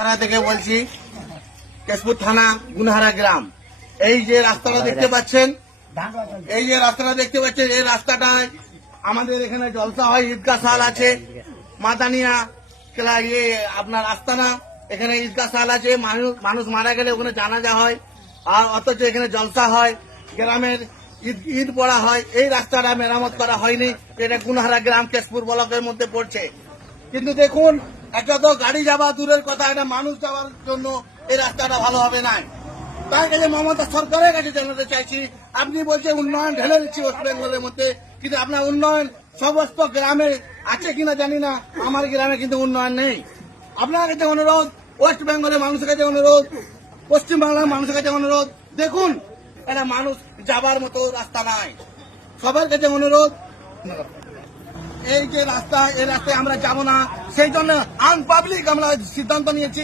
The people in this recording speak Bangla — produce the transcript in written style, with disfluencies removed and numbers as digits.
থানা থেকে বলছি, কেশপুর থানা গুনহারা গ্রাম। এই যে রাস্তাটা দেখতে পাচ্ছেন, এই রাস্তাটায় আমাদের এখানে জলসা হয়, ঈদগাহ সাল আছে, মাদানিয়া আপনার আস্তানা, এখানে ঈদগাহ সাল আছে। মানুষ মারা গেলে ওখানে জানাজা হয়, আর অথচ এখানে জলসা হয়, গ্রামের ঈদ পড়া হয়। এই রাস্তাটা মেরামত করা হয়নি। এটা গুনহারা গ্রাম কেশপুর ব্লকের মধ্যে পড়ছে। কিন্তু দেখুন, একটা তো গাড়ি যাওয়া দূরের কথা, একটা মানুষ যাওয়ার জন্য এই রাস্তাটা ভালো হবে না। তার কাছে মমতা সরকারের কাছে জানাতে চাইছি, আপনি বলছেন উন্নয়ন ঢেলে দিচ্ছি ওয়েস্ট বেঙ্গলের মধ্যে, কিন্তু আপনার উন্নয়ন সমস্ত গ্রামে আছে কিনা জানি না, আমার গ্রামে কিন্তু উন্নয়ন নেই। আপনার কাছে অনুরোধ, ওয়েস্ট বেঙ্গলের মানুষের কাছে অনুরোধ, পশ্চিমবাংলার মানুষের কাছে অনুরোধ, দেখুন একটা মানুষ যাবার মতো রাস্তা নাই। সবার কাছে অনুরোধ, এই যে রাস্তা, এই রাস্তায় আমরা যাব না, সেই জন্য আনপাবলিক আমরা সিদ্ধান্ত নিয়েছি।